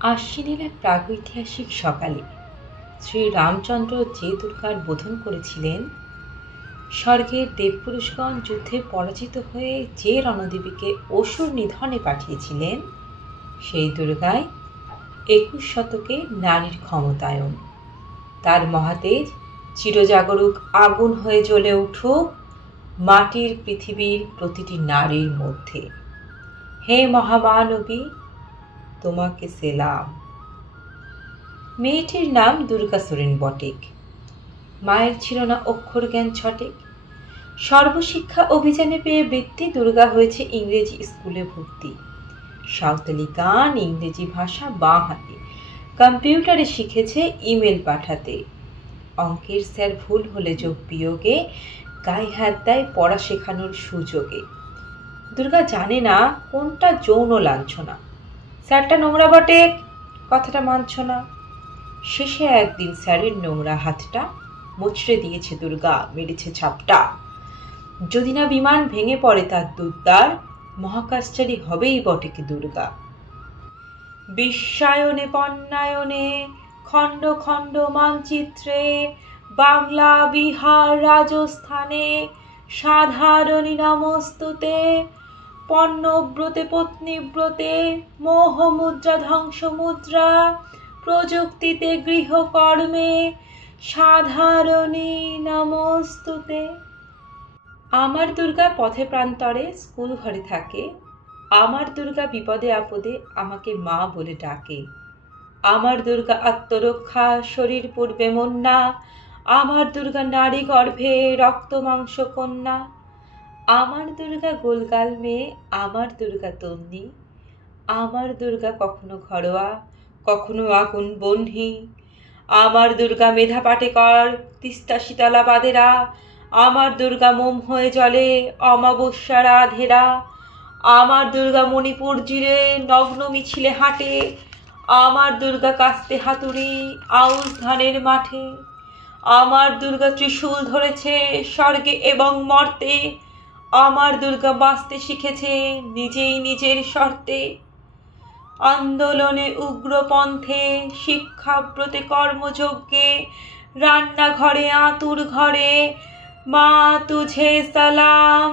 আশ্বিনের এক প্রাগৈতিহাসিক সকালে শ্রী রামচন্দ্র যে দুর্গার বোধন করেছিলেন, স্বর্গের দেবপুরুষগণ যুদ্ধে পরাজিত হয়ে যে রণদেবীকে অসুর নিধনে পাঠিয়েছিলেন, সেই দুর্গায় ২১ শতকে নারীর ক্ষমতায়ন। তার মহাতেজ চিরজাগরুক আগুন হয়ে জ্বলে উঠুক মাটির পৃথিবীর প্রতিটি নারীর মধ্যে। হে মহামানবী, তোমাকে সেলাম। মেয়েটির নাম দুর্গা সোরেন বটেক। মায়ের ছিল না অক্ষর জ্ঞান ছটেক। সর্বশিক্ষা অভিযানে পেয়ে বৃত্তি দুর্গা হয়েছে ইংরেজি স্কুলে ভর্তি। সাঁওতালি গান, ইংরেজি ভাষা বাঁ হাতে, কম্পিউটারে শিখেছে ইমেল পাঠাতে। অঙ্কের স্যার ভুল হলে যোগ বিয়োগে গায়ে হাত দেয় পড়া শেখানোর সুযোগে। দুর্গা জানে না কোনটা যৌন লাঞ্ছনা। স্যারটা নোংরা বটে, কথাটা মানছ না। শেষে একদিন স্যারের নোংরা হাতটা মুচড়ে দিয়েছে দুর্গা, মেরেছে ছাপটা। যদি না বিমান ভেঙে পড়ে তার দুর্দার, মহাকাশচারী হবেই বটেকে দুর্গা। বিশ্বায়নে পণ্যায়নে খণ্ড খণ্ড মানচিত্রে বাংলা, বিহার, রাজস্থানে সাধারণী নমস্তুতে। পণ্যব্রতে পত্নীব্রতে মোহমুদ্রা ধ্বংসমুদ্রা প্রযুক্তিতে গৃহকর্মে সাধারণী নমস্তুতে। আমার দুর্গা পথে প্রান্তরে স্কুল ঘরে থাকে। আমার দুর্গা বিপদে আপদে আমাকে মা বলে ডাকে। আমার দুর্গা আত্মরক্ষা, শরীর পূর্বে মন্না। আমার দুর্গা নারী গর্ভে রক্ত মাংস কন্যা। আমার দুর্গা গোলগাল মেয়ে, আমার দুর্গা তন্নি। আমার দুর্গা কখনো ঘরোয়া, কখনো আগুন বহ্নি। আমার দুর্গা মেধা পাটেকর, তিস্তা শীতলা বাদেরা। আমার দুর্গা মোম হয়ে জ্বলে অমাবস্যা রাধেরা। আমার দুর্গা মণিপুর জিরে নগ্ন মিছিলে হাঁটে। আমার দুর্গা কাস্তে হাতুড়ি আউশ ধানের মাঠে। আমার দুর্গা ত্রিশূল ধরেছে স্বর্গে এবং মর্তে। আমার দুর্গা বাঁচতে শিখেছে নিজেই নিজের শর্তে। আন্দোলনে উগ্রপন্থে, শিক্ষাব্রতে কর্মযজ্ঞে, রান্নাঘরে আতুর ঘরে মা তুঝে সালাম।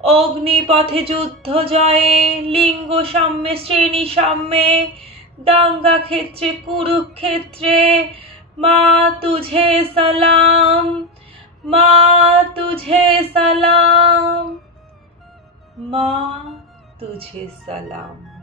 অগ্নিপথে যুদ্ধ জয়ে, লিঙ্গ সাম্যে শ্রেণী সাম্যে, দাঙ্গা ক্ষেত্রে কুরুক্ষেত্রে মা তুঝে সালাম। মা তুঝে সালাম, মা তুঝে সালাম।